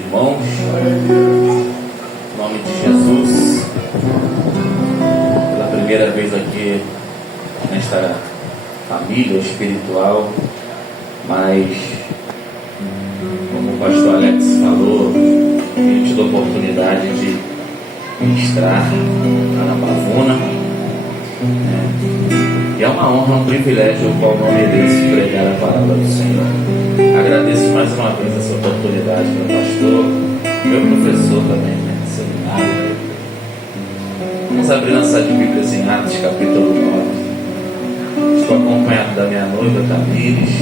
irmãos, em nome de Jesus, pela primeira vez aqui nesta família espiritual, mas como o pastor Alex falou, eu tive a oportunidade de ministrar lá na Pavuna, e é uma honra, um privilégio o qual não mereço pregar a palavra do Senhor. Agradeço mais uma vez essa oportunidade, meu pastor, meu professor também, seminário. Vamos abrir nossa Bíblia em Atos capítulo 9. Estou acompanhado da minha noiva Tamires,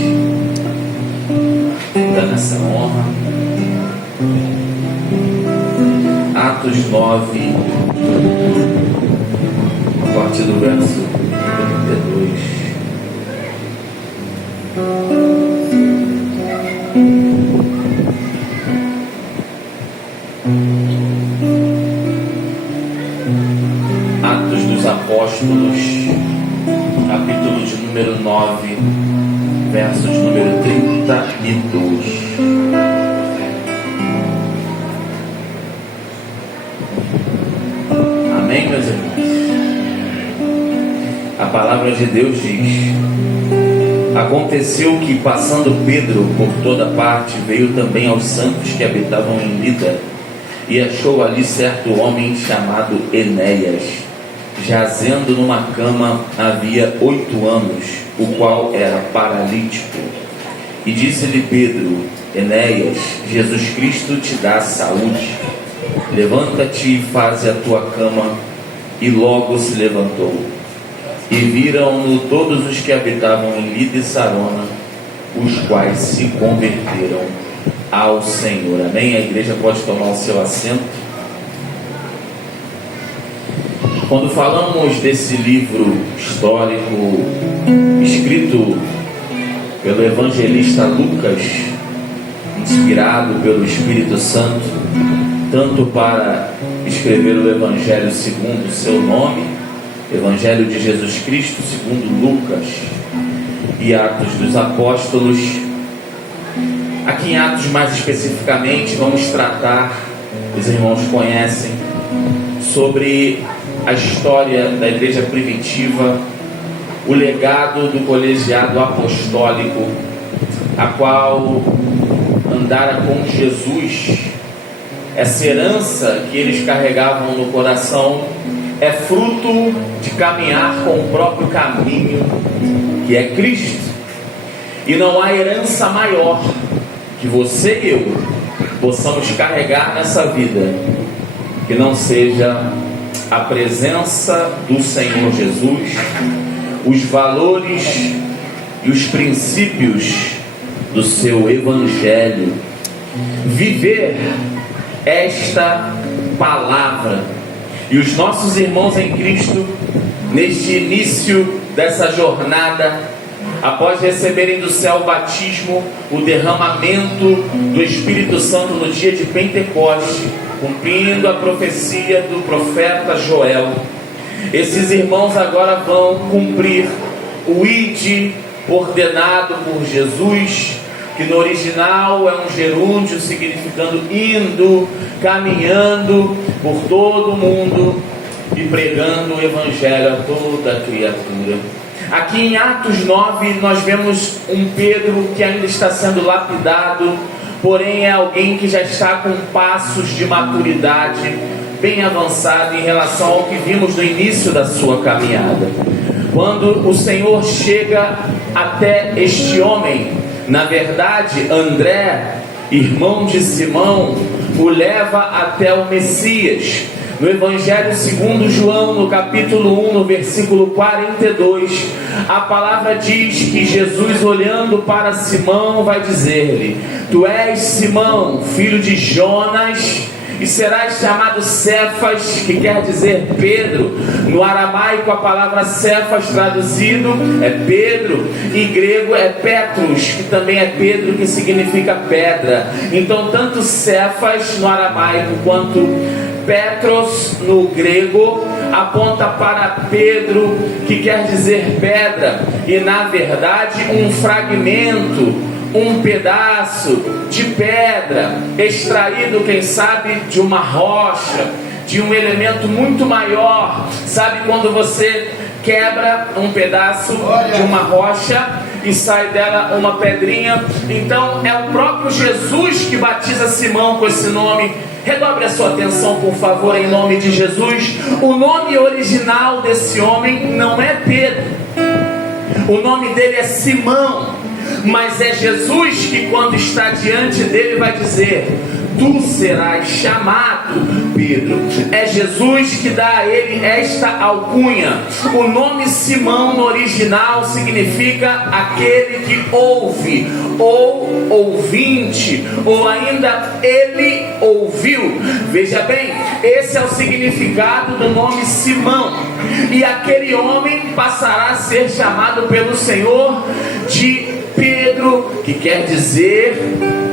dando essa honra. Atos 9, a partir do verso 32. Atos dos Apóstolos, capítulo de número 9, verso de número 32. Amém, meus irmãos? A palavra de Deus diz: aconteceu que, passando Pedro por toda parte, veio também aos santos que habitavam em Lida, e achou ali certo homem chamado Enéas, jazendo numa cama havia 8 anos, o qual era paralítico. E disse-lhe Pedro: Enéas, Jesus Cristo te dá saúde. Levanta-te e faze a tua cama. E logo se levantou. E viram-no todos os que habitavam em Lida e Sarona, os quais se converteram ao Senhor. Amém? A igreja pode tomar o seu assento. Quando falamos desse livro histórico escrito pelo evangelista Lucas, inspirado pelo Espírito Santo, tanto para escrever o Evangelho segundo o seu nome, Evangelho de Jesus Cristo segundo Lucas, e Atos dos Apóstolos. Aqui em Atos, mais especificamente, vamos tratar, os irmãos conhecem, sobre a história da igreja primitiva, o legado do colegiado apostólico, a qual andara com Jesus. Essa herança que eles carregavam no coração é fruto de caminhar com o próprio caminho, que é Cristo. E não há herança maior que você e eu possamos carregar nessa vida que não seja a presença do Senhor Jesus, os valores e os princípios do seu Evangelho. Viver esta palavra. E os nossos irmãos em Cristo, neste início dessa jornada, após receberem do céu o batismo, o derramamento do Espírito Santo no dia de Pentecoste, cumprindo a profecia do profeta Joel, esses irmãos agora vão cumprir o ide ordenado por Jesus, que no original é um gerúndio significando indo, caminhando por todo o mundo e pregando o Evangelho a toda a criatura. Aqui em Atos 9 nós vemos um Pedro que ainda está sendo lapidado, porém é alguém que já está com passos de maturidade bem avançado em relação ao que vimos no início da sua caminhada. Quando o Senhor chega até este homem, na verdade, André, irmão de Simão, o leva até o Messias. No Evangelho segundo João, no capítulo 1, no versículo 42, a palavra diz que Jesus, olhando para Simão, vai dizer-lhe: Tu és Simão, filho de Jonas, e serás chamado Cefas, que quer dizer Pedro. No aramaico a palavra Cefas traduzido é Pedro, e grego é Petros, que também é Pedro, que significa pedra. Então tanto Cefas no aramaico quanto Petros no grego aponta para Pedro, que quer dizer pedra, e na verdade um fragmento um pedaço de pedra, extraído, quem sabe, de uma rocha, de um elemento muito maior. Sabe quando você quebra um pedaço de uma rocha e sai dela uma pedrinha? Então é o próprio Jesus que batiza Simão com esse nome. Redobre a sua atenção, por favor, em nome de Jesus. O nome original desse homem não é Pedro, o nome dele é Simão, mas é Jesus que, quando está diante dele, vai dizer: tu serás chamado Pedro. É Jesus que dá a ele esta alcunha. O nome Simão no original significa aquele que ouve, ou ouvinte, ou ainda ele ouviu. Veja bem, esse é o significado do nome Simão. E aquele homem passará a ser chamado pelo Senhor de Pedro, que quer dizer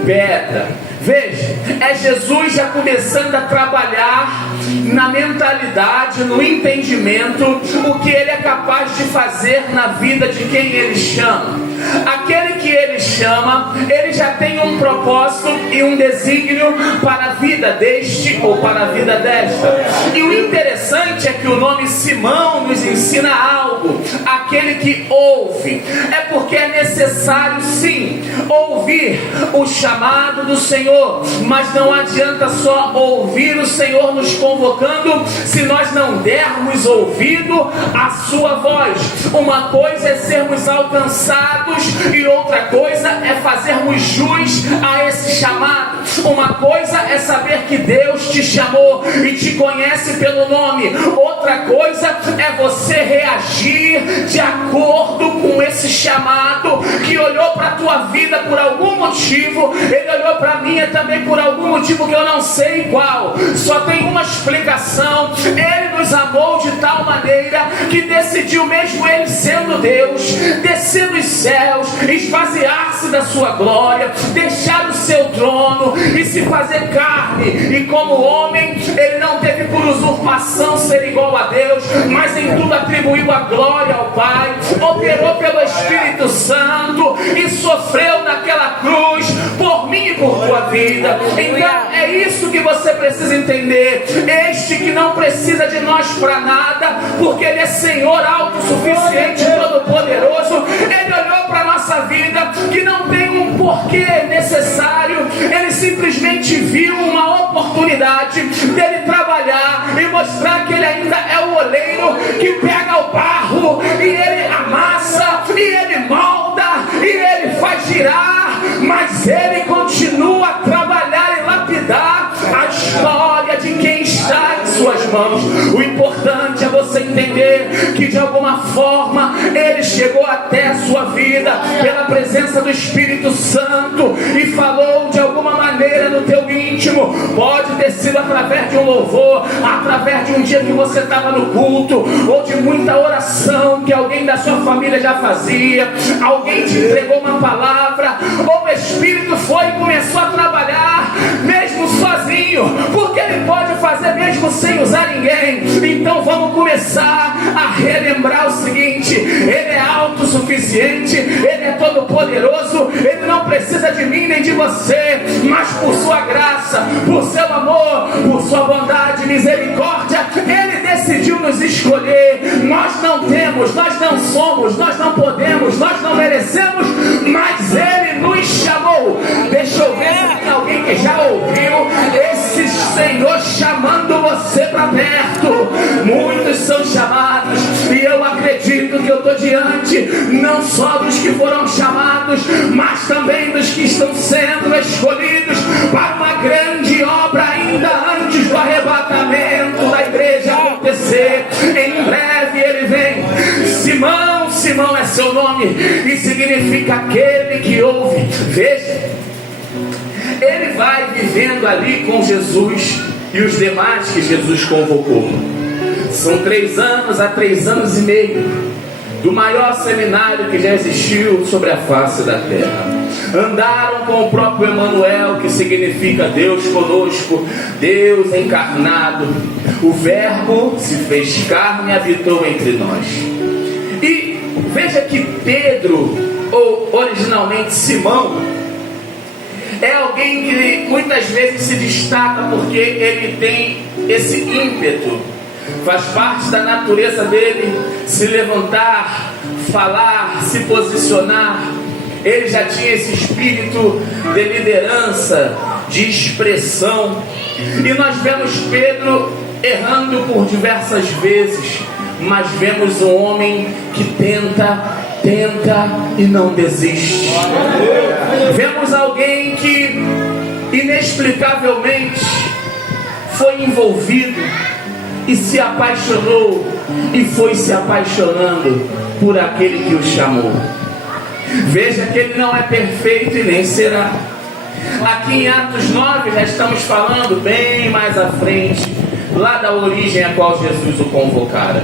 pedra. Veja, é Jesus já começando a trabalhar na mentalidade, no entendimento, o que ele é capaz de fazer na vida de quem ele chama. Aquele que ele chama, ele já tem um propósito e um desígnio para a vida deste ou para a vida desta. E o interessante é que o nome Simão nos ensina algo. Aquele que ouve, é porque é necessário sim ouvir o chamado do Senhor, mas não adianta só ouvir o Senhor nos convocando se nós não dermos ouvido à sua voz. Uma coisa é sermos alcançados e outra coisa é fazermos jus a esse chamado. Uma coisa é saber que Deus te chamou e te conhece pelo nome. Outra coisa é você reagir de acordo com esse chamado, que olhou para a tua vida por algum motivo. Ele olhou para a minha também por algum motivo que eu não sei qual. Só tem uma explicação: ele nos amou de tal maneira que decidiu, mesmo ele sendo Deus, descer dos céus, esvaziar-se da sua glória, deixar o seu trono e se fazer carne. E como homem, ele não teve por usurpação ser igual a Deus, mas em tudo atribuiu a glória ao Pai, operou pelo Espírito Santo e sofreu naquela cruz por mim e por tua vida. Então é isso que você precisa entender. Este que não precisa de nós para nada, porque ele é Senhor autossuficiente, todo-poderoso. Ele olhou para a nossa vida, que não tem um porquê necessário. Ele simplesmente viu uma oportunidade dele trabalhar e mostrar que ele ainda é o oleiro que pega o barro e ele amassa, e ele molda, e ele faz girar, mas ele continua a trabalhar e lapidar a história de quem está em suas mãos. O importante é você entender que de alguma forma ele chegou até a sua vida pela presença do Espírito Santo e falou de alguma maneira no teu íntimo. Pode ter sido através de um louvor, através de um dia que você estava no culto, ou de muita oração que alguém da sua família já fazia, alguém te entregou uma palavra, ou o Espírito foi e começou a trabalhar mesmo sozinho, porque ele pode fazer mesmo sem usar ninguém. Então vamos começar a relembrar o seguinte: ele é autossuficiente, ele é todo poderoso, ele não precisa de mim nem de você, mas por sua graça, por seu amor, por sua bondade e misericórdia, ele decidiu nos escolher. Nós não temos, nós não somos, nós não podemos, nós não merecemos, mas ele nos chamou. Deixa eu ver se tem alguém que já ouviu esse Senhor chamando você para perto. Muitos são chamados, e eu acredito que eu estou diante não só dos que foram chamados, mas também dos que estão sendo escolhidos para uma grande obra ainda antes do arrebatamento da igreja acontecer. Em breve ele vem. Simão, Simão é seu nome e significa aquele que ouve. Veja, ele vai vivendo ali com Jesus e os demais que Jesus convocou. São 3 anos a 3 anos e meio do maior seminário que já existiu sobre a face da terra. Andaram com o próprio Emanuel, que significa Deus conosco, Deus encarnado. O Verbo se fez carne e habitou entre nós. E veja que Pedro, ou originalmente Simão, é alguém que muitas vezes se destaca porque ele tem esse ímpeto, faz parte da natureza dele se levantar, falar, se posicionar. Ele já tinha esse espírito de liderança, de expressão. E nós vemos Pedro errando por diversas vezes, mas vemos um homem que tenta e não desiste. Vemos alguém que inexplicavelmente foi envolvido e se apaixonou e foi se apaixonando por aquele que o chamou. Veja que ele não é perfeito e nem será. Aqui em Atos 9 já estamos falando bem mais à frente, lá da origem a qual Jesus o convocara.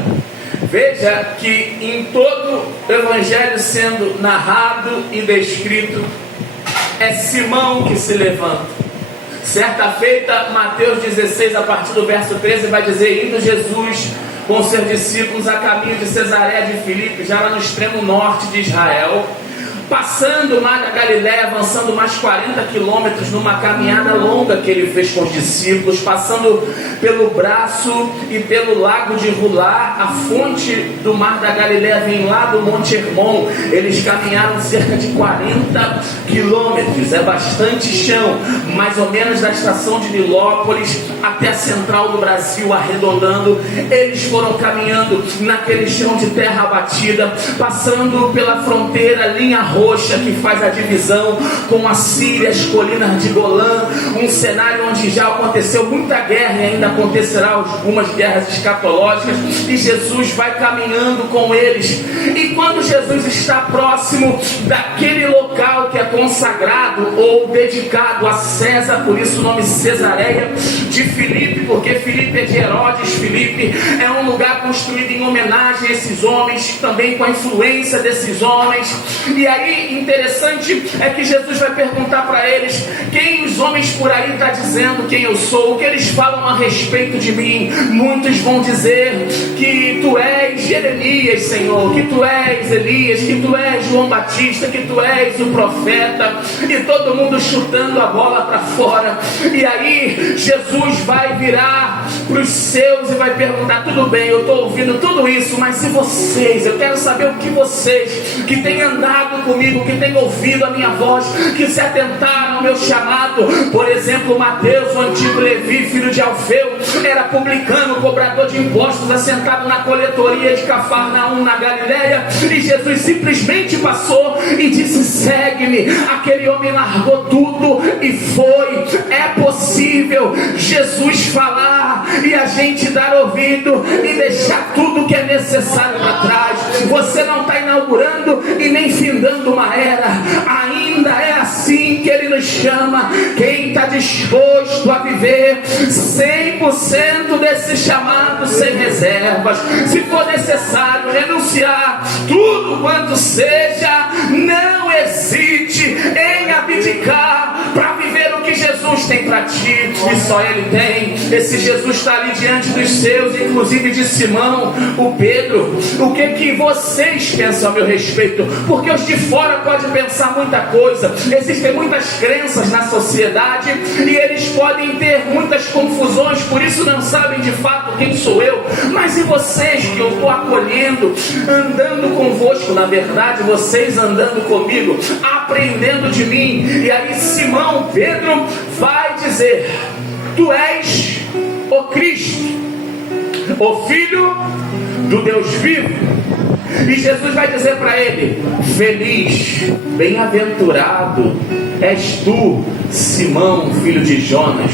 Veja que em todo o Evangelho sendo narrado e descrito, é Simão que se levanta. Certa feita, Mateus 16, a partir do verso 13, vai dizer: indo Jesus com seus discípulos a caminho de Cesareia de Filipe, já lá no extremo norte de Israel, passando o mar da Galiléia, avançando mais 40 quilômetros numa caminhada longa que ele fez com os discípulos, passando pelo braço e pelo lago de Rulá. A fonte do mar da Galiléia vem lá do Monte Hermon. Eles caminharam cerca de 40 quilômetros, é bastante chão, mais ou menos da estação de Nilópolis até a central do Brasil, arredondando. Eles foram caminhando naquele chão de terra batida, passando pela fronteira, linha roxa que faz a divisão com a Síria, as colinas de Golã, um cenário onde já aconteceu muita guerra e ainda acontecerá algumas guerras escatológicas, e Jesus vai caminhando com eles. E quando Jesus está próximo daquele local que é consagrado ou dedicado a César, por isso o nome Cesareia de Filipe, porque Filipe é de Herodes. Filipe é um lugar construído em homenagem a esses homens, também com a influência desses homens. E aí, interessante é que Jesus vai perguntar para eles: quem os homens por aí estão dizendo quem eu sou? O que eles falam a respeito de mim? Muitos vão dizer que tu és Jeremias, Senhor, que tu és Elias, que tu és João Batista, que tu és o profeta. E todo mundo chutando a bola para fora. E aí Jesus vai virar para os seus e vai perguntar: tudo bem, eu estou ouvindo tudo isso, mas se vocês, eu quero saber o que vocês que têm andado comigo, que têm ouvido a minha voz, que se atentaram ao meu chamado. Por exemplo, Mateus, o antigo Levi, filho de Alfeu, era publicano, cobrador de impostos, assentado na coletoria de Cafarnaum, na Galiléia, e Jesus simplesmente passou e disse: segue-me. Aquele homem largou tudo e foi. É possível Jesus falar e a gente dar ouvido e deixar tudo que é necessário para trás. Você não está inaugurando e nem findando uma era. Ainda é assim que Ele nos chama. Quem está disposto a viver 100% desse chamado sem reservas, se for necessário renunciar tudo quanto seja, não hesite em abdicar para viver o que Jesus tem para ti, e só Ele tem. Esse Jesus está ali diante dos seus, inclusive de Simão, o Pedro. O que vocês pensam a meu respeito? Porque os de fora podem pensar muita coisa, existem muitas crenças na sociedade e eles podem ter muitas confusões, por isso não sabem de fato quem sou eu. Mas e vocês que eu estou acolhendo, andando convosco, na verdade vocês andando comigo, aprendendo de mim? E aí Simão, Pedro, vai dizer: tu és o Cristo, o Filho do Deus vivo. E Jesus vai dizer para ele: feliz, bem-aventurado és tu, Simão, filho de Jonas,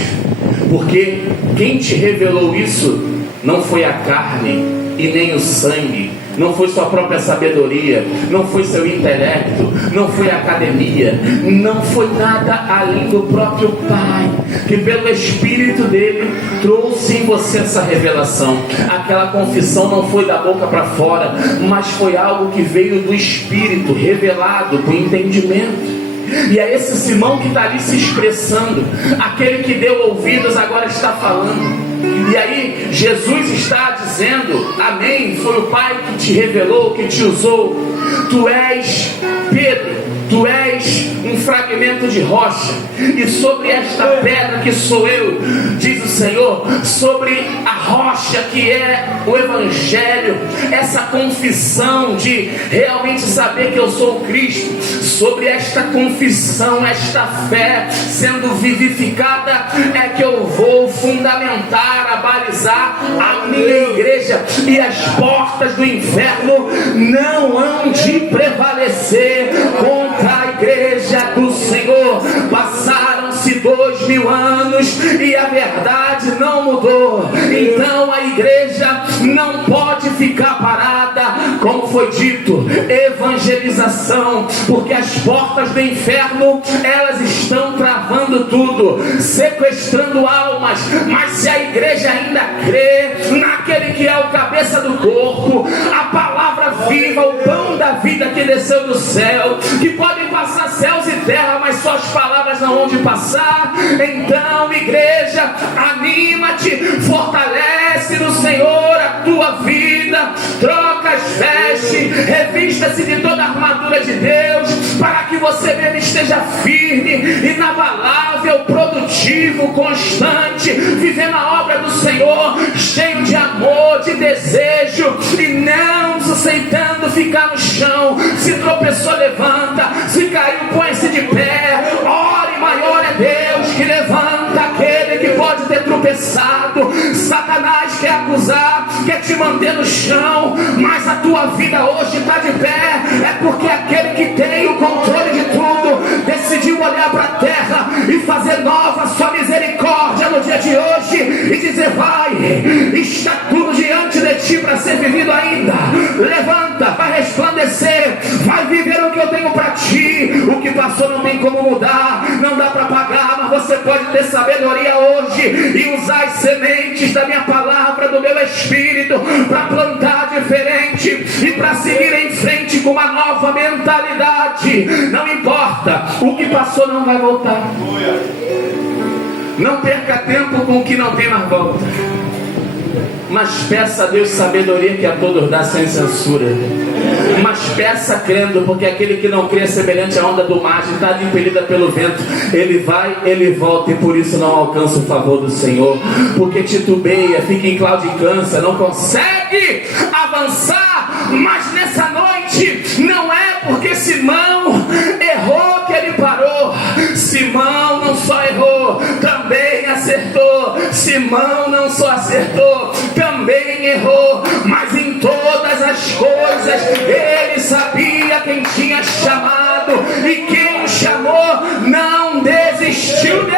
porque quem te revelou isso não foi a carne e nem o sangue, não foi sua própria sabedoria, não foi seu intelecto, não foi a academia, não foi nada além do próprio Pai, que pelo Espírito dele trouxe em você essa revelação. Aquela confissão não foi da boca para fora, mas foi algo que veio do Espírito, revelado com entendimento. E é esse Simão que está ali se expressando. Aquele que deu ouvidos agora está falando. E aí Jesus está dizendo: amém, foi o Pai que te revelou, que te usou. Tu és Pedro, tu és um fragmento de rocha, e sobre esta pedra que sou eu, diz o Senhor, sobre a rocha que é o Evangelho, essa confissão de realmente saber que eu sou o Cristo, sobre esta confissão, esta fé sendo vivificada, é que eu vou fundamentar, abalizar a minha igreja, e as portas do inferno não hão de prevalecer contra a igreja do Senhor. Passaram-se 2000 anos e a verdade não mudou. Então a igreja não pode ficar parada, como foi dito, evangelização, porque as portas do inferno, elas estão travando tudo, sequestrando almas. Mas se a igreja ainda crê naquele que é o cabeça do corpo, a palavra viva, o pão da vida que desceu do céu, que podem passar céus e terra, mas suas palavras não hão de passar. Então, igreja, anima-te, fortalece no Senhor a tua vida, troca as vestes, revista-se de toda a armadura de Deus, para que você mesmo esteja firme, inabalável, produtivo, constante, vivendo a obra do Senhor, cheio de amor, de desejo, e não susceitando ficar no chão. Se tropeçou, levanta; se caiu, põe-se de pé. Ore, maior é Deus que levanta aquele que pode ter tropeçado. Satanás quer acusar, quer te manter no chão, mas a tua vida hoje está de pé, é porque aquele que tem o controle de tudo decidiu olhar para a terra e fazer nova sua misericórdia no dia de hoje, e dizer: vai, está tudo diante de ti para ser vivido ainda. Levanta, vai resplandecer, vai viver o que eu tenho para ti. O que passou não tem como mudar, não dá para pagar, mas você pode ter sabedoria hoje e usar as sementes da minha palavra, do meu Espírito, para plantar diferente e para seguir em frente com uma nova mentalidade. Não importa, o que passou não vai voltar. Não perca tempo com o que não tem mais volta, mas peça a Deus sabedoria, que a todos dá sem censura. Mas peça crendo, porque aquele que não crê é semelhante à onda do mar, agitada e impelida pelo vento. Ele vai, ele volta, e por isso não alcança o favor do Senhor, porque titubeia, fica em claudicância, não consegue avançar. Mas nessa noite não é porque Simão errou que ele parou. Simão não só errou, também acertou. Simão não só acertou, também errou. Mas em todas as coisas ele sabia quem tinha chamado, e quem o chamou não desistiu dele.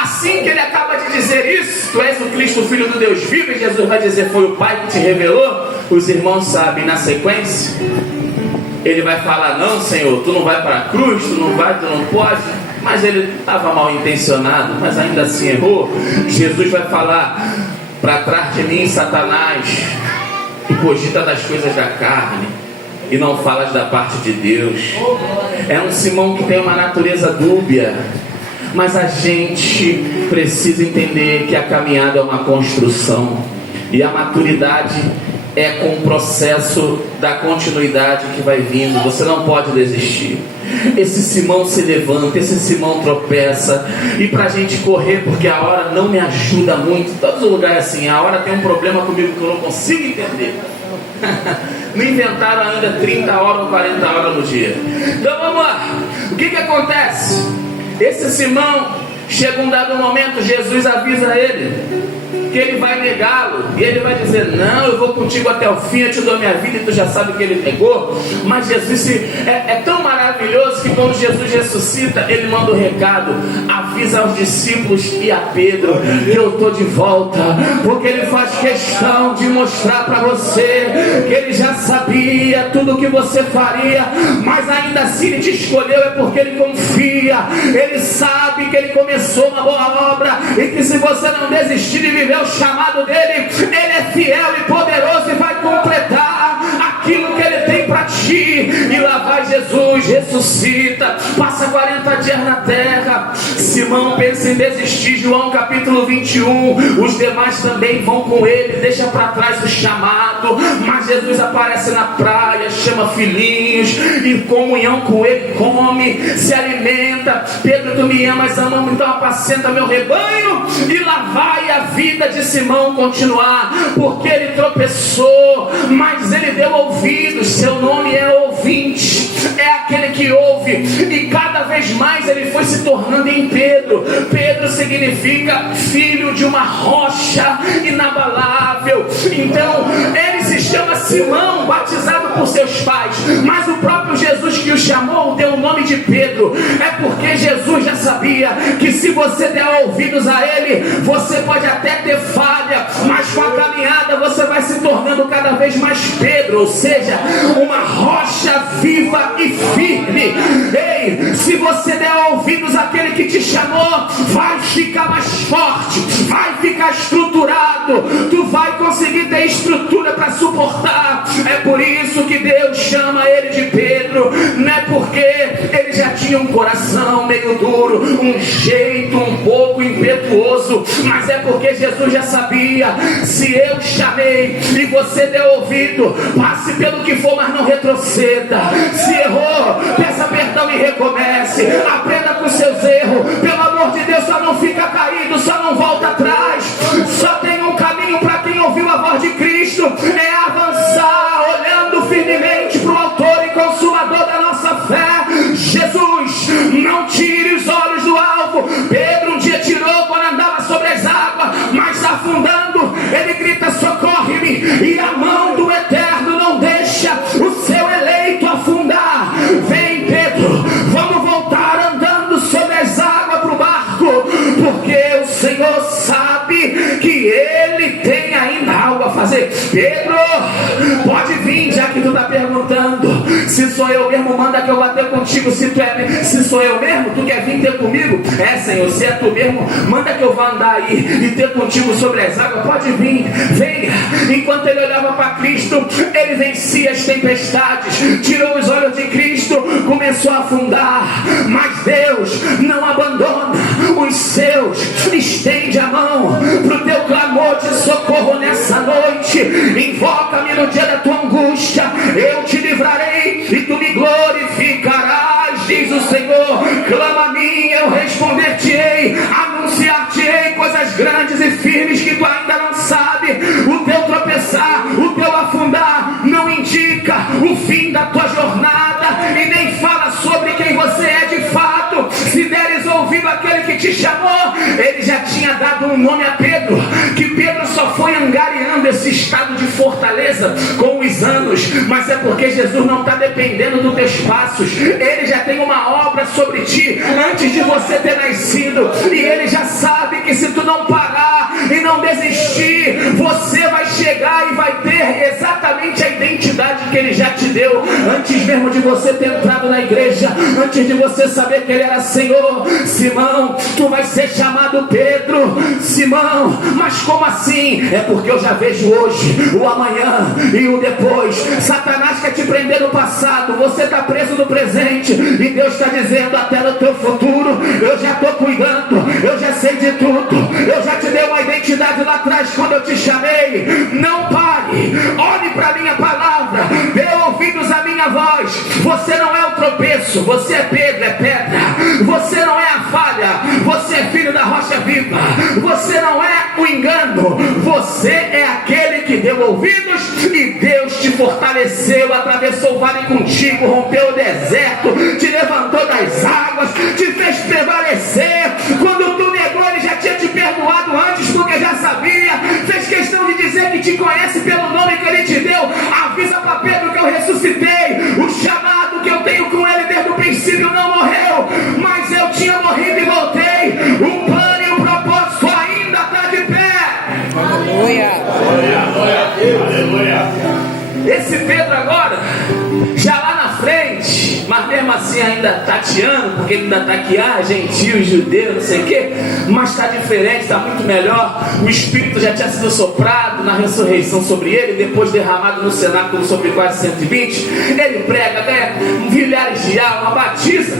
Assim que ele acaba de dizer isso: tu és o Cristo, o Filho do Deus vivo, e Jesus vai dizer: foi o Pai que te revelou. Os irmãos sabem, na sequência ele vai falar: não, Senhor, tu não vai para a cruz, tu não vai, tu não pode. Mas ele estava mal intencionado, mas ainda assim errou. Jesus vai falar: para trás de mim, Satanás, tu cogita das coisas da carne e não falas da parte de Deus. É um Simão que tem uma natureza dúbia, mas a gente precisa entender que a caminhada é uma construção, e a maturidade é com o processo da continuidade que vai vindo. Você não pode desistir. Esse Simão se levanta, esse Simão tropeça, e pra gente correr, porque a hora não me ajuda muito. Todos os lugares assim, a hora tem um problema comigo que eu não consigo entender. Não inventaram ainda 30 horas ou 40 horas no dia. Então vamos lá. O que acontece? Esse Simão, chega um dado momento, Jesus avisa ele que ele vai negá-lo, e ele vai dizer: não, eu vou contigo até o fim, eu te dou minha vida. E tu já sabe que ele negou. Mas Jesus é tão maravilhoso que quando Jesus ressuscita, ele manda o recado, avisa aos discípulos e a Pedro que eu estou de volta, porque ele faz questão de mostrar para você que ele já sabia tudo o que você faria, mas ainda assim ele te escolheu. É porque ele confia, ele sabe que ele começou uma boa obra, e que se você não desistir de viver o chamado dele, ele é fiel e poderoso e vai completar aquilo que ele tem para ti. E lá vai Jesus ressuscita, passa 40 dias na terra. Simão pensa em desistir, João capítulo 21, os demais também vão com ele, deixa para trás o chamado, mas Jesus aparece na praia, chama filhinhos, em comunhão com ele, come, se alimenta. Pedro, tu me amas, amo, então apacenta meu rebanho. E lá vai a vida de Simão continuar, porque ele tropeçou, mas ele deu ouvidos. Seu nome é ouvinte, é aquele que ouve, e cada vez mais ele foi se tornando em Pedro. Pedro significa filho de uma rocha inabalável. Então ele se chama Simão, batizado por seus pais, mas o próprio Jesus que o chamou deu o nome de Pedro. É porque Jesus já sabia que se você der ouvidos a ele, você pode até ter falha, mas com a caminhada você vai se tornando cada vez mais Pedro, ou seja, uma rocha viva e firme. Ei, se você der ouvidos àquele que te chamou, vai ficar mais forte, vai ficar estruturado, tu vai conseguir ter estrutura para suportar. É por isso que Deus chama ele de Pedro, não é porque ele já tinha um coração meio duro, um jeito um pouco impetuoso, mas é porque Jesus já sabia: se eu chamei e você deu ouvido, passe pelo que for, mas não retroceda. Se errou, peça perdão e recomece, aprenda com seus erros, pelo amor de Deus, só não fica caído, só não volta atrás. Só tem um caminho para quem ouviu a voz de Cristo, é avançar, olhando firmemente para o autor e consumador da nossa fé, Jesus. Não tire os olhos do alvo. Pedro um dia tirou quando andava sobre as águas, mas afundando, ele grita: socorre-me, e a mão do Eterno não deixa o seu eleito afundar. Vem, Pedro, vamos voltar andando sobre as águas para o barco, porque o Senhor sabe que ele tem ainda algo a fazer. Pedro, pode vir, já que tu está perguntando. Se sou eu mesmo, manda que eu vá ter contigo. Se sou eu mesmo, tu quer vir ter comigo? É, Senhor, se é tu mesmo, manda que eu vá andar aí e ter contigo sobre as águas. Pode vir, venha. Enquanto ele olhava para Cristo, ele vencia as tempestades, tirou os olhos de Cristo, começou a afundar. Mas Deus não abandona os seus, estende a mão para o teu clamor de socorro nessa noite. Invoca-me no dia da tua angústia, eu te livrarei e tu me glorificarás, diz o Senhor. Clama a mim, eu responder-te-ei, anunciar-te-ei coisas grandes e firmes que tu ainda não sabe. O teu tropeçar, o teu afundar não indica o fim da tua jornada e nem fala sobre quem você é de fato. Se deres ouvido àquele que te chamou, ele já tinha dado um nome a Pedro, que Pedro só foi angariando esse estado de fortaleza com os anos, mas é porque Jesus não está dependendo dos teus passos. Ele já tem uma obra sobre ti antes de você ter nascido, e ele já sabe que se tu não parar e não desistir, você vai chegar e vai ter exatamente a identidade que ele já te deu antes mesmo de você ter entrado na igreja, antes de você saber que ele era Senhor. Simão, tu vai ser chamado Pedro. Simão, mas como assim? É porque eu já vejo hoje, o amanhã e o depois. Satanás quer te prender no passado, você está preso no presente, e Deus está dizendo: até no teu futuro eu já estou cuidando, eu já sei de tudo, eu já te dei uma identidade lá atrás quando eu te chamei. Não pare, olhe para a minha palavra, dê ouvidos à minha voz. Você não é o tropeço, você é Pedro, é pedra. Você não é a falha, você é filho da rocha viva. Você não é o engano, você é aquele que deu ouvidos e Deus te fortaleceu, atravessou o vale contigo, rompeu o deserto, te levantou das águas, te fez prevalecer. Quando tu negou, ele já tinha te perdoado antes, porque já sabia. Fez questão de dizer que te conhece pelo nome que ele te deu. Avisa para Pedro que eu ressuscitei. O chamado que eu tenho com ele desde o princípio não morreu, mas eu tinha morrido e voltei. O plano e o propósito ainda está de pé. Aleluia. Esse Pedro agora, já lá na frente, mas mesmo assim ainda tateando, porque ele ainda está aqui, gentil, judeu, não sei o quê, mas está diferente, está muito melhor. O Espírito já tinha sido soprado na ressurreição sobre ele, depois derramado no cenáculo sobre quase 120. Ele prega, né, milhares de almas, batiza,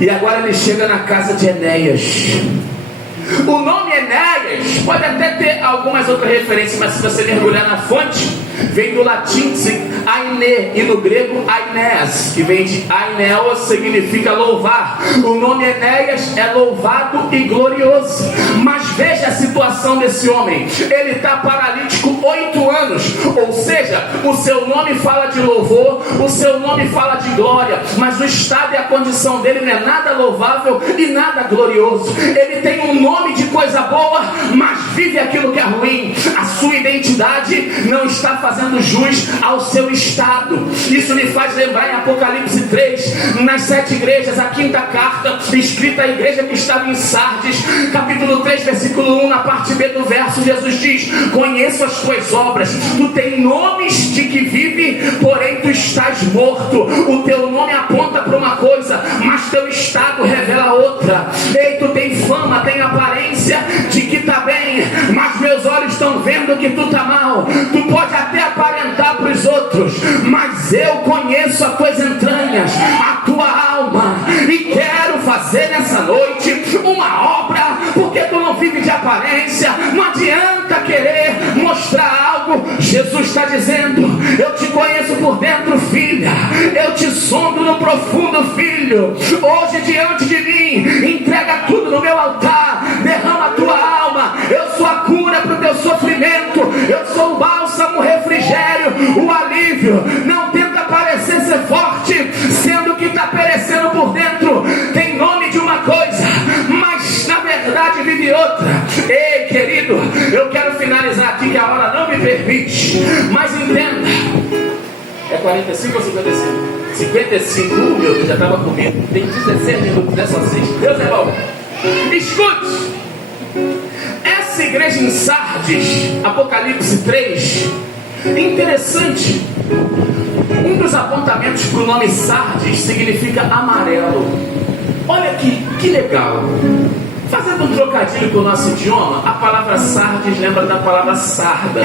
e agora ele chega na casa de Enéas. O nome Enéas pode até ter algumas outras referências, mas se você mergulhar na fonte, vem do latim aine, e no grego aineas, que vem de aineos, significa louvar. O nome Enéas é louvado e glorioso. Mas veja a situação desse homem. Ele está paralítico 8 anos, ou seja, o seu nome fala de louvor, o seu nome fala de glória, mas o estado e a condição dele não é nada louvável e nada glorioso. Ele tem um nome de coisa boa, mas vive aquilo que é ruim. A sua identidade não está fazendo jus ao seu estado. Isso me faz lembrar em Apocalipse 3, nas 7 igrejas, a 5ª carta escrita à igreja que estava em Sardes, capítulo 3, versículo 1, na parte B do verso, Jesus diz: conheço as tuas obras, tu tens nomes de que vive, porém tu estás morto. O teu nome aponta para uma coisa, mas teu estado revela outra. Ei, tu tens fama, tem aparência de que está bem, mas meus olhos estão vendo que tu está mal. Tu pode até aparentar para os outros, mas eu conheço as tuas entranhas, a tua alma, e quero fazer nessa noite uma obra, porque tu não vive de aparência. Não adianta querer mostrar algo. Jesus está dizendo: eu te conheço por dentro, filha, eu te sondo no profundo, filho. Hoje diante de mim, entrega tudo no meu altar, derrama a tua alma. Eu sou a cura para o teu sofrimento, eu sou o bálsamo, o refrigério, o alívio. Não tenta parecer ser forte, sendo que está perecendo por dentro. Tem nome de uma coisa, mas na verdade vive outra. Ei, querido, eu quero finalizar aqui, que a hora não me permite, mas entenda, é 45 ou 55? 55, meu Deus, já estava comigo. Tem 16 minutos, não é só 6. Deus é bom. Escute, essa igreja em Sardes, Apocalipse 3, interessante. Um dos apontamentos para o nome Sardes significa amarelo. Olha que legal. Fazendo um trocadilho com o nosso idioma, a palavra Sardes lembra da palavra sarda.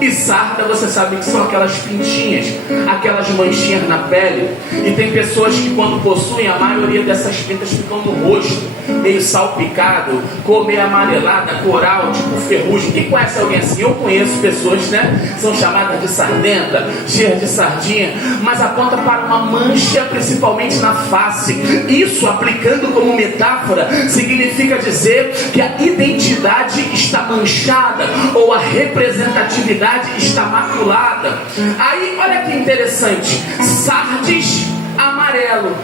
E sarda, você sabe que são aquelas pintinhas, aquelas manchinhas na pele. E tem pessoas que, quando possuem, a maioria dessas pintas ficam no rosto, meio salpicado, cor meio amarelada, coral, tipo ferrugem. Quem conhece alguém assim? Eu conheço pessoas, né? São chamadas de sardenta, cheias de sardinha, mas aponta para uma mancha, principalmente na face. Isso, aplicando como metáfora, significa dizer que a identidade está manchada, ou a representatividade está maculada. Aí, olha que interessante, Sardes amarelo.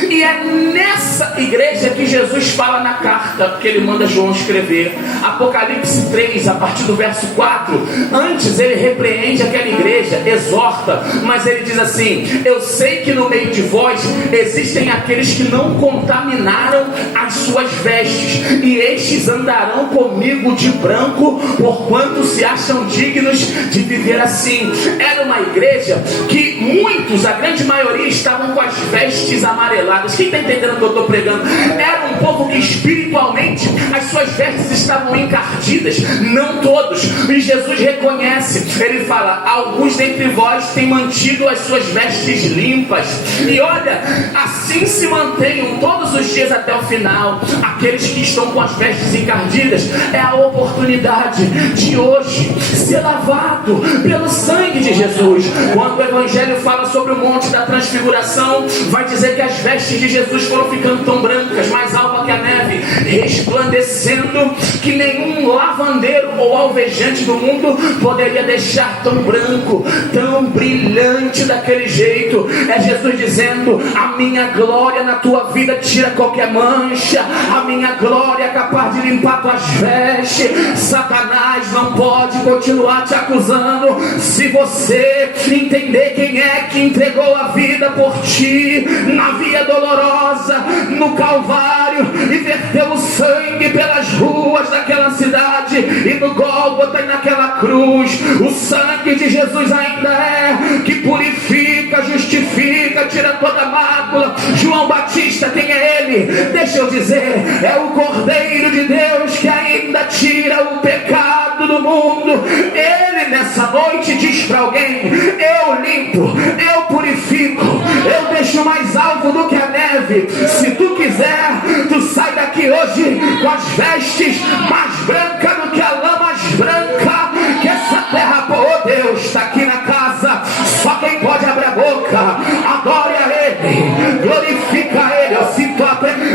E é nessa igreja que Jesus fala na carta que ele manda João escrever, Apocalipse 3, a partir do verso 4. Antes ele repreende aquela igreja, exorta, mas ele diz assim: eu sei que no meio de vós existem aqueles que não contaminaram as suas vestes, e estes andarão comigo de branco, porquanto se acham dignos de viver assim. Era uma igreja que muitos, a grande maioria, estavam com as vestes amareladas. Quem está entendendo o que eu estou pregando? Era um povo que espiritualmente as suas vestes estavam encardidas. Não todos. E Jesus reconhece. Ele fala: alguns dentre vós têm mantido as suas vestes limpas. E olha, assim se mantenham todos os dias até o final. Aqueles que estão com as vestes encardidas, é a oportunidade de hoje ser lavado pelo sangue de Jesus. Quando o Evangelho fala sobre o Monte da Transfiguração, vai dizer que as vestes de Jesus foram ficando tão brancas, mais alva que a neve, resplandecendo, que nenhum lavandeiro ou alvejante do mundo poderia deixar tão branco, tão brilhante daquele jeito. É Jesus dizendo: a minha glória na tua vida tira qualquer mancha, a minha glória é capaz de limpar tuas vestes. Satanás não pode continuar te acusando se você entender quem é que entregou a vida por ti na via dolorosa, no Calvário, e verteu o sangue pelas ruas daquela cidade, e no Gólgota e naquela cruz. O sangue de Jesus ainda é que purifica, justifica justifica, tira toda mácula. João Batista, quem é ele? Deixa eu dizer, é o Cordeiro de Deus que ainda tira o pecado do mundo. Ele nessa noite diz para alguém: eu limpo, eu purifico, eu deixo mais alvo do que a neve. Se tu quiser, tu sai daqui hoje com as vestes mais brancas do que a lã mais branca que essa terra. Oh Deus, está aqui na casa, só quem pode abrir a boca. Adore a Ele, glorifica a Ele. Eu sinto o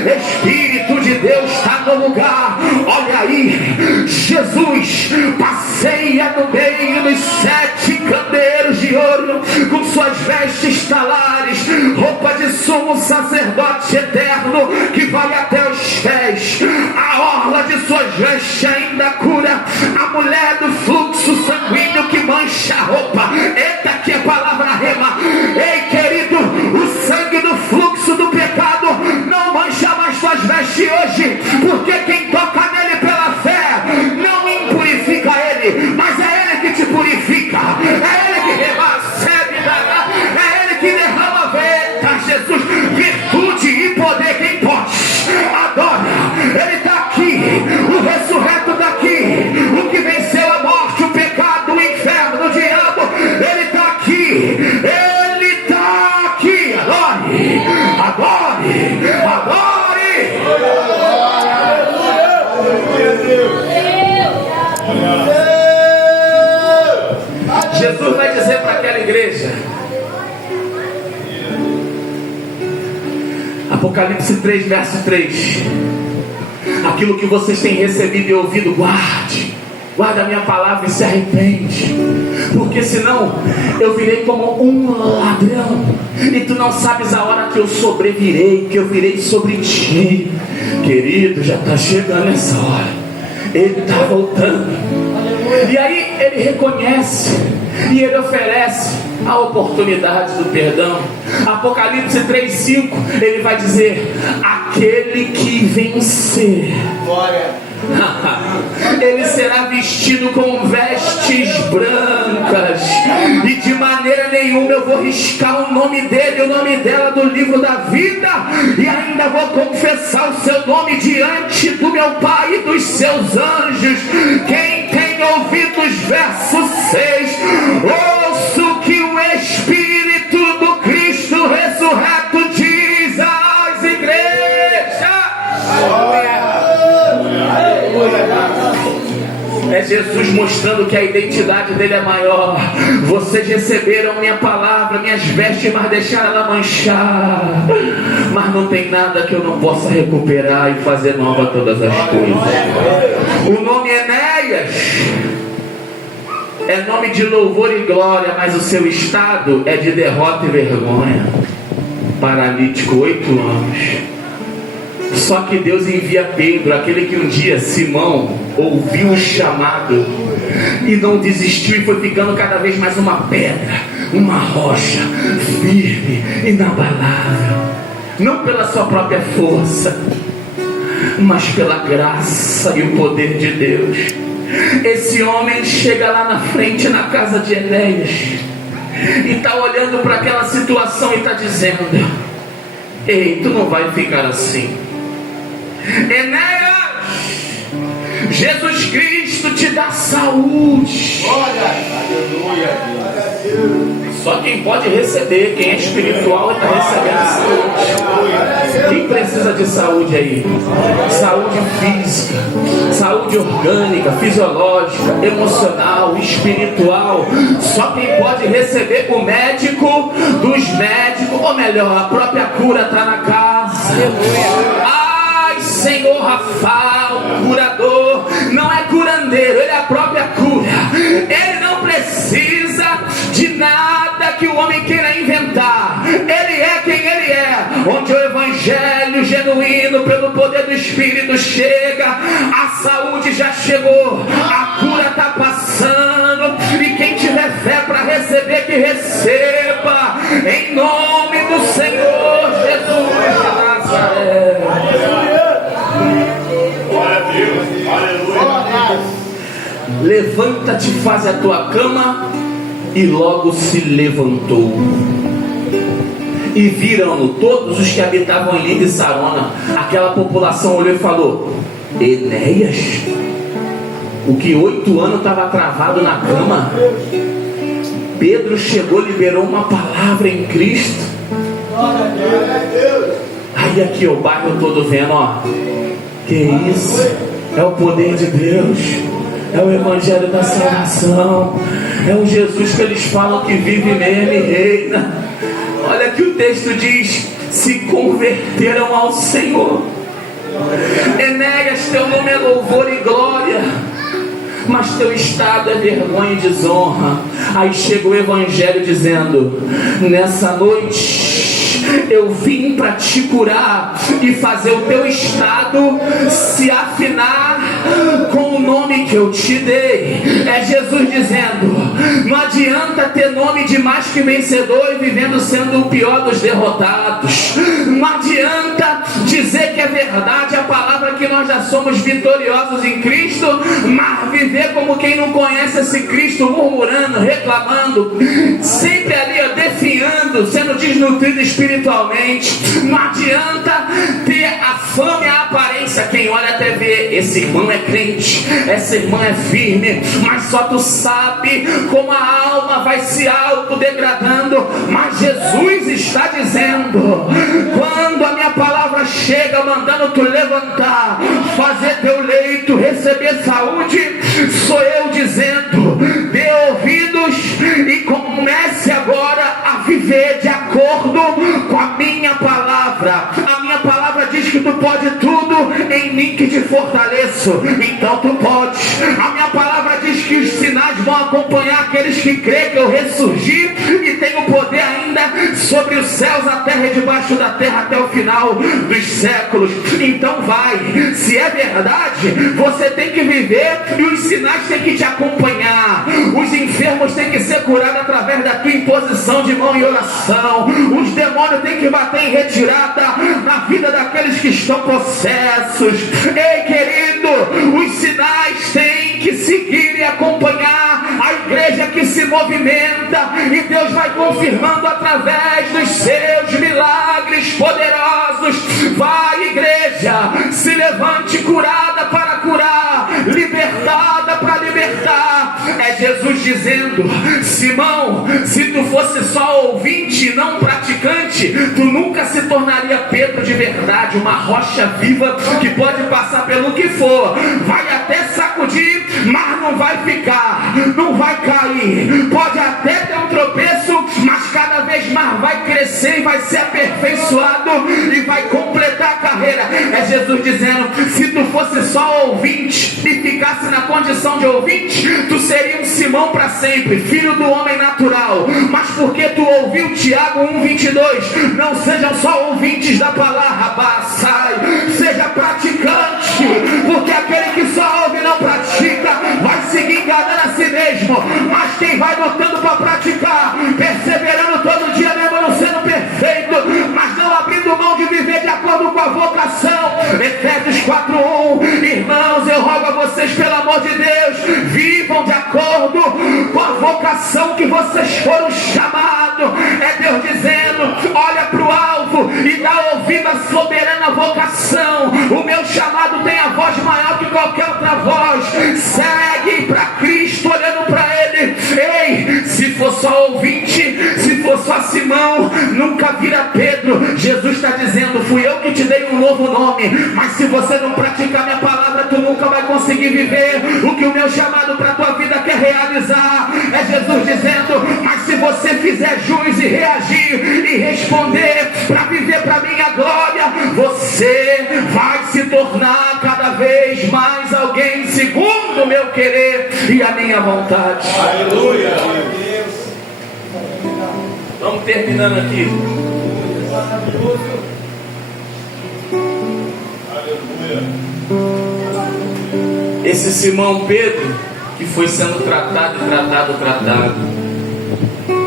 Espírito de Deus está no lugar. Olha aí, Jesus passeia no meio dos 7 candeiros de ouro, com suas vestes talares, roupa de sumo sacerdote eterno, que vai até os pés. A orla de suas vestes ainda cura a mulher do fluxo sanguíneo que mancha a roupa. Eita, que a palavra rema. Ei, querido, o sangue do fluxo do pecado não mancha mais suas vestes hoje, porque quem toca nele pela fé não impurifica ele, mas é ele que te purifica, é ele que recebe, é ele que derrama veta. Jesus, virtude e poder, quem pode? Adora, ele está aqui, o ressurreto está aqui, o que venceu a morte, o pecado, o inferno, o diabo, ele está aqui, ele está aqui. Adore, adore, adore. Jesus vai dizer para aquela igreja, Apocalipse 3, verso 3: aquilo que vocês têm recebido e ouvido, guarda a minha palavra e se arrepende, porque senão eu virei como um ladrão, e tu não sabes a hora que eu sobrevirei, que eu virei sobre ti. Querido, já está chegando essa hora, ele está voltando. E aí ele reconhece e ele oferece a oportunidade do perdão. Apocalipse 3:5, ele vai dizer: aquele que vencer, ele será vestido com vestes brancas, e de maneira nenhuma eu vou riscar o nome dele, o nome dela do livro da vida, e ainda vou confessar o seu nome diante do meu Pai e dos seus anjos. Quem tem ouvidos, verso 6, ouça o que o Espírito do Cristo ressurreto diz às igrejas. É Jesus mostrando que a identidade dele é maior. Vocês receberam minha palavra, minhas vestes, mas deixaram ela manchar. Mas não tem nada que eu não possa recuperar e fazer nova todas as coisas. O nome Enéas é nome de louvor e glória, mas o seu estado é de derrota e vergonha. Paralítico, 8 anos. Só que Deus envia Pedro, aquele que um dia Simão ouviu o chamado e não desistiu, e foi ficando cada vez mais uma pedra, uma rocha firme, inabalável, não pela sua própria força, mas pela graça e o poder de Deus. Esse homem chega lá na frente, na casa de Enéas, e está olhando para aquela situação e está dizendo: ei, tu não vai ficar assim. Enéas, Jesus Cristo te dá saúde. Só quem pode receber, quem é espiritual, está recebendo saúde. Quem precisa de saúde aí? Saúde física, saúde orgânica, fisiológica, emocional, espiritual. Só quem pode receber, o médico dos médicos, ou melhor, a própria cura está na casa. Senhor Rafael, curador, não é curandeiro, ele é a própria cura. Ele não precisa de nada que o homem queira inventar. Ele é quem ele é. Onde o evangelho genuíno pelo poder do Espírito chega, a saúde já chegou, a cura está passando, e quem tiver fé para receber, que receba, em nome do Senhor Jesus de Nazaré. Glória a Deus, aleluia. Levanta-te, faz a tua cama. E logo se levantou. e viram-no todos os que habitavam em Lida e Sarona. Aquela população olhou e falou: Enéas, o que 8 anos estava travado na cama, Pedro chegou, liberou uma palavra em Cristo. Aí aqui o bairro todo vendo, ó, que isso? É o poder de Deus, é o evangelho da salvação, é o Jesus que eles falam que vive mesmo e reina. Olha que o texto diz: se converteram ao Senhor. Enéas, teu nome é louvor e glória, mas teu estado é vergonha e desonra. Aí chega o evangelho dizendo: nessa noite eu vim para te curar e fazer o teu estado se afinar com o nome que eu te dei. É Jesus dizendo: não adianta ter nome de mais que vencedor e vivendo sendo o pior dos derrotados. Não adianta dizer que é verdade a palavra que nós já somos vitoriosos em Cristo, mas viver como quem não conhece esse Cristo, murmurando, reclamando, sempre ali, ó, definhando, sendo desnutrido espiritualmente. Não adianta ter a fama e a aparência. Quem olha até vê: esse irmão é crente, essa irmã é firme, mas só tu sabe como a alma vai se autodegradando. Mas Jesus está dizendo: quando a minha palavra chega mandando tu levantar, fazer teu leito, receber saúde, sou eu dizendo: dê ouvidos e comece agora a viver de acordo com a minha palavra. A minha palavra diz que tu pode tudo em mim que te fortaleço. Então tu pode. A minha palavra diz que os sinais vão acompanhar aqueles que creem que eu ressurgi e tenho poder ainda sobre os céus, a terra e debaixo da terra até o final dos séculos. Então vai. Se é verdade, você tem que viver e os sinais têm que te acompanhar. Os enfermos têm que ser curados através da tua imposição de mão e oração. Os demônios têm que bater em retirada na vida daqueles que estão possessos. Ei, querido, os sinais têm que seguir e acompanhar a igreja que se movimenta, e Deus vai confirmando através dos seus milagres poderosos. Vai, igreja, se levante curada para curar, libertada para libertar. É Jesus dizendo: Simão, se tu fosse só ouvinte e não praticante, tu nunca se tornaria Pedro de verdade, uma rocha viva que pode passar pelo que for, vai até sacudir, mas não vai ficar, não vai cair, pode até ter um tropeço, mas cada vez mais vai crescer e vai ser aperfeiçoado e vai completar a carreira. É Jesus dizendo: se tu fosse só ouvinte e ficasse na condição de ouvinte, tu seria um Simão para sempre, filho do homem natural. Mas porque tu ouviu Tiago 1:22, não sejam só ouvintes da palavra, seja praticante, porque aquele que só ouve e não pratica vai seguir enganando a si mesmo. Mas quem vai lutando para praticar, perseverando todo dia, mesmo não sendo perfeito, mas não abrindo mão de viver de acordo com a vocação. Efésios 4:1. Irmãos, eu rogo a vocês, pelo amor de Deus, vivam de acordo com a vocação que vocês foram chamados. É Deus dizendo: olha para o alvo e dá ouvido à soberana vocação. O meu chamado tem a voz maior que qualquer outra voz. Segue para Cristo, olhando para Ele. Ei, se for só ouvinte, se for só Simão, nunca vira Pedro. Jesus está dizendo: fui eu que te dei um novo nome, mas se você não praticar minha palavra, tu nunca vai conseguir viver o que o meu chamado para a tua vida quer realizar. É Jesus dizendo: mas se você fizer jus e reagir e responder para viver para minha glória, você vai se tornar cada vez mais alguém segundo o meu querer e a minha vontade. Aleluia. Vamos terminando aqui. Esse Simão Pedro, que foi sendo tratado,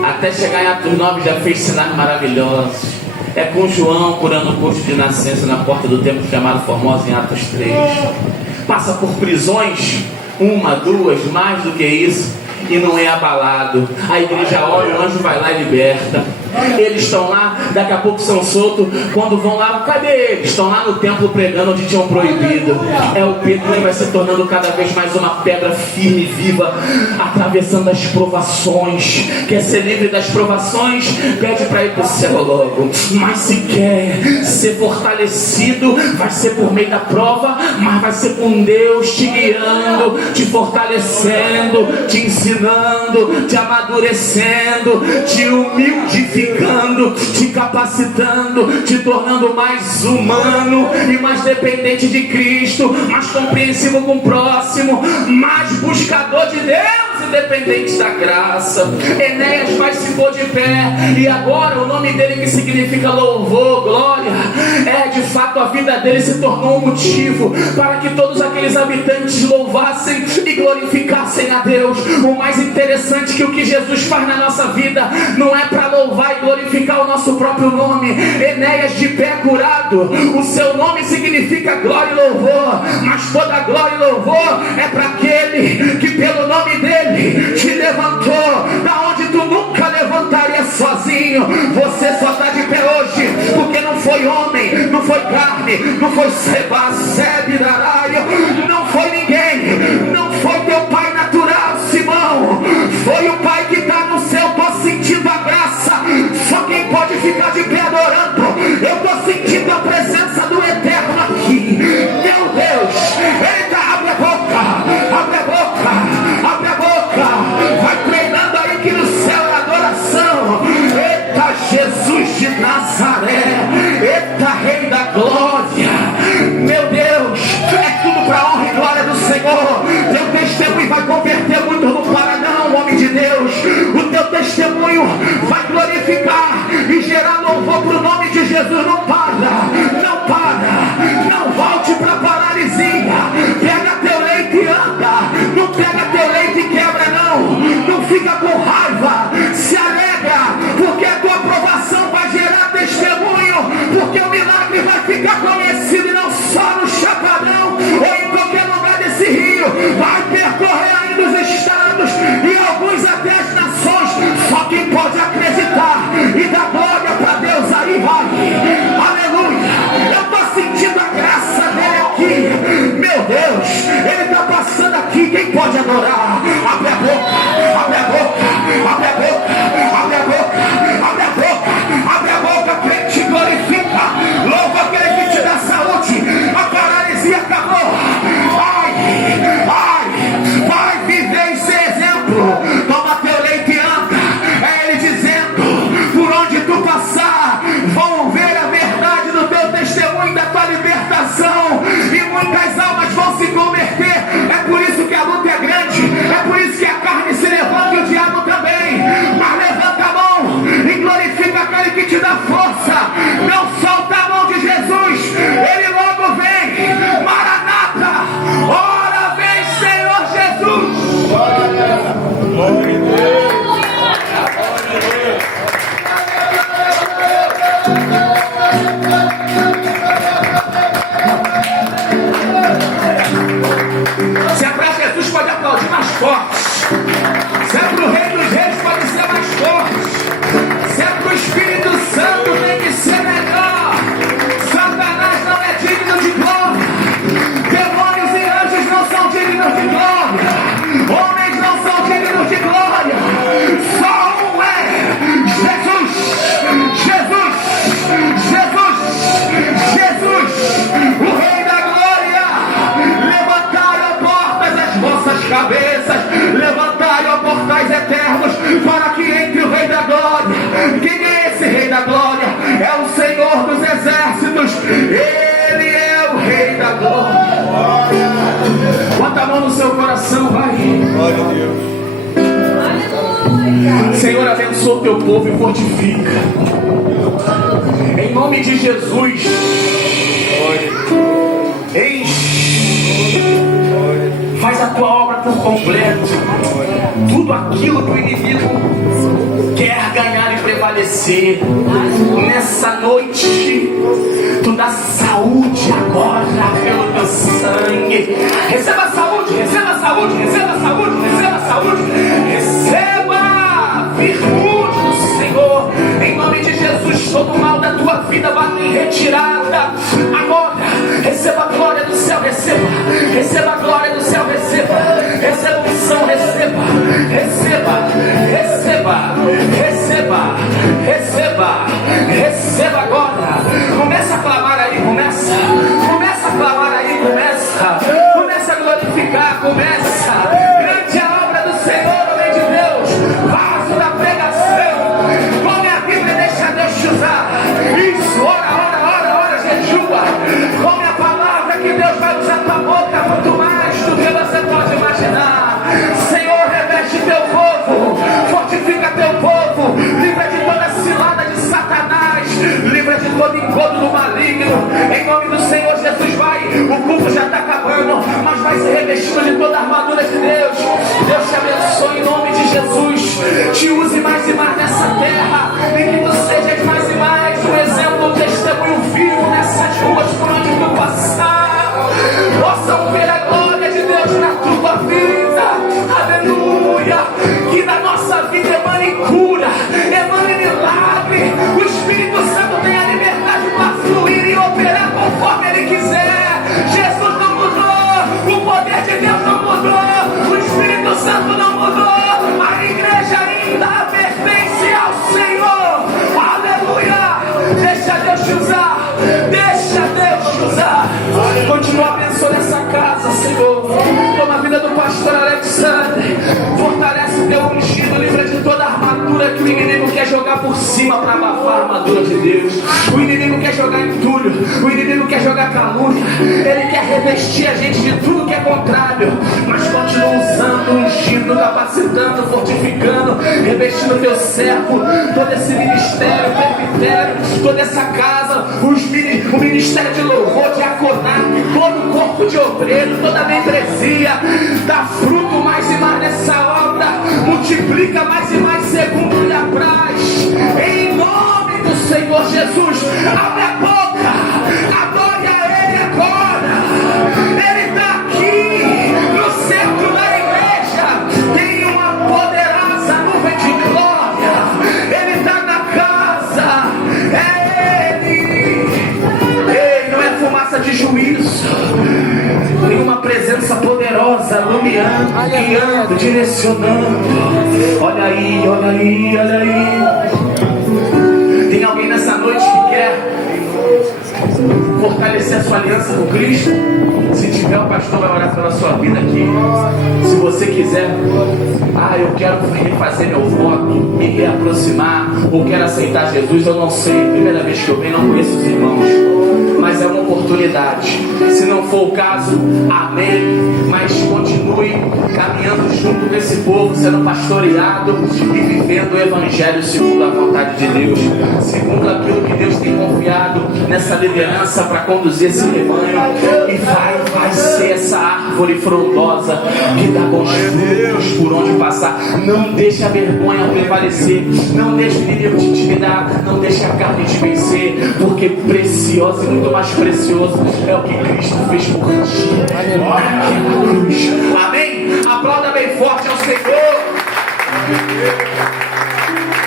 até chegar em Atos 9 já fez sinais maravilhosos. É com João curando o posto de nascença na porta do templo chamado Formosa em Atos 3. Passa por prisões, 1, 2, mais do que isso, e não é abalado. A igreja ora, o anjo vai lá e liberta. Eles estão lá, daqui a pouco são soltos. Quando vão lá, cadê eles? Estão lá no templo pregando onde tinham proibido. É o Pedro que vai se tornando cada vez mais uma pedra firme e viva, atravessando as provações. Quer ser livre das provações? Pede para ir para o céu logo. Mas se quer ser fortalecido, vai ser por meio da prova, mas vai ser com Deus te guiando, te fortalecendo, te ensinando, te amadurecendo, te humildificando, te capacitando, te tornando mais humano e mais dependente de Cristo, mais compreensivo com o próximo, mais buscador de Deus, independente da graça. Enéas vai se pôr de pé, e agora o nome dele, que significa louvor, glória, de fato a vida dele se tornou um motivo para que todos aqueles habitantes louvassem e glorificassem a Deus. O mais interessante é que o que Jesus faz na nossa vida não é para louvar e glorificar o nosso próprio nome. Enéas de pé curado, o seu nome significa glória e louvor, mas toda glória e louvor é para aquele que pelo nome dele te levantou da onde tu nunca levantaria sozinho. Você só está de pé hoje porque não foi homem, não foi carne, não foi Sebe da Arábia, não foi ninguém, não foi teu pai natural, Simão, foi o pai que está no céu. Estou sentindo a graça, só quem pode ficar de pé adorando. Eu estou sentindo a presença do Eterno aqui, meu Deus. Eita, abre a boca, abre a boca, abre a boca, vai treinando aí que no céu é adoração. Eita, Jesus de Nazaré, eita, Rei da Glória, meu Deus, é tudo para a honra e glória do Senhor. Teu testemunho vai converter muito, não para não, homem de Deus. O teu testemunho vai glorificar e gerar louvor para o nome de Jesus. Não para, não para, não volte para a paralisia. Pega teu leite e anda, não pega teu leite e quebra não. Não fica com raiva, se alegra, porque a tua aprovação vai gerar testemunho, porque o milagre vai ficar conhecido, e não só no Chapadão ou em qualquer lugar desse rio, vai percorrer ainda os estados e alguns até as nações. Só quem pode acreditar e dar glória para Deus aí vai. Aleluia. Eu estou sentindo a graça dele aqui, meu Deus, ele está passando aqui. Quem pode adorar? Abre a boca, abre a boca, abre a boca, abre a boca, abre a boca, abre a boca, crente, glorifica, louva aquele que te dá saúde. A paralisia acabou. Vai viver e ser exemplo. Toma teu leite e anda. É ele dizendo: por onde tu passar, vão ver a verdade do teu testemunho, da tua libertação, e muitas almas vão se converter. É por isso que a luta é grande, é por isso que a carne se levanta e o diabo também. Mas levanta a mão e glorifica aquele que te dá força. Não solta a mão de Jesus, ele logo vem. Maranata, ora vem, Senhor Jesus. Glória a Deus. Se é para Jesus, pode aplaudir mais forte. Se é para o Rei dos Reis, pode ser mais forte. Se é para o Espírito Santo, tem que ser melhor. Satanás não é digno de glória. Demônios e anjos não são dignos de glória. Homens não são dignos de glória. Só um é Jesus. Jesus. Jesus. Jesus. O Rei da Glória. Levantaram portas as vossas cabeças. Levantaram portais eternos para que entre o Rei da Glória. Quem é esse Rei da Glória? É o Senhor dos Exércitos. Ele é o Rei da Glória. Bota a mão no seu coração, vai. Glória a Deus. Senhor, abençoa o teu povo e fortifica. Em nome de Jesus. Faz a tua obra por completo. Tudo aquilo que o inimigo quer ganhar e prevalecer, nessa noite tu dá saúde agora pelo teu sangue. Receba saúde, receba saúde, receba saúde, receba saúde, receba virtude do Senhor, em nome todo mal da tua vida bata em retirada. Agora, receba a glória do céu, receba. Receba a glória do céu, receba. Receba a unção, receba. Receba, receba, receba, receba, receba agora. Começa a clamar aí, começa a clamar aí, começa a glorificar, começa. Grande a obra do Senhor, homem de Deus, vaso da pregação. Come a Bíblia e deixa Deus te usar. Isso, ora, jejua. Come a palavra que Deus vai usar tua boca muito mais do que você pode imaginar. Senhor, reveste teu povo, fortifica teu povo, livra de toda cilada de Satanás, livra de todo encontro do maligno. Em nome do Senhor Jesus, vai. O culto já está acabando, mas vai se revestindo de toda a armadura de Deus. Deus te abençoe em nome de Jesus. Te use mais e mais nessa terra, e que tu sejas mais e mais um exemplo, um testemunho vivo nessas ruas por onde tu passar. Possam ver a glória de Deus na tua vida. Aleluia. Que na nossa vida emane cura, emane milagre. O Espírito Santo tem a liberdade para fluir e operar conforme Ele quiser. Jesus não mudou, o poder de Deus não mudou, o Espírito Santo não mudou. A igreja ainda pertence ao Senhor. Aleluia. Deixa Deus te usar, deixa Deus te usar. Continua abençoando essa casa, Senhor. Toma a vida do pastor Alexandre, fortalece o teu ungido, livra de toda a armadura que o inimigo quer jogar por cima para abafar a armadura de Deus. O inimigo quer jogar entulho, o inimigo quer jogar calúnia, ele quer revestir a gente de tudo que é contrário, mas continua usando, ungindo, capacitando, fortificando, revestindo o teu servo, todo esse ministério, presbitério, toda essa casa, o ministério de louvor, diaconato, todo o corpo de obreiro, toda a membresia, dá fruto mais e mais nessa obra, multiplica mais e mais segundo lhe apraz. Em nome do Senhor Jesus, abre a boca, adore a Ele agora. Ele está aqui no centro da igreja, tem uma poderosa nuvem de glória. Ele está na casa, é Ele. Ei, não é fumaça de juízo, tem uma presença poderosa, iluminando, guiando, direcionando. Olha aí, olha aí, olha aí. Tem alguém nessa noite que quer fortalecer a sua aliança com Cristo? Se tiver, o pastor vai orar pela sua vida aqui. Se você quiser, eu quero refazer meu voto, me reaproximar, ou quero aceitar Jesus, eu não sei, primeira vez que eu venho, não conheço os irmãos, mas é uma oportunidade. Se não for o caso, amém, mas continue caminhando junto com esse povo, sendo pastoreado e vivendo o evangelho segundo a vontade de Deus, segundo aquilo que Deus tem confiado nessa liderança para conduzir esse rebanho, e vai ser essa árvore frondosa que dá bons frutos por onde passar. Não deixe a vergonha prevalecer, não deixe o inimigo te intimidar, não deixe a carne te vencer, porque precioso e muito mais precioso é o que Cristo fez por ti naquela cruz. Amém? Aplauda bem forte ao Senhor.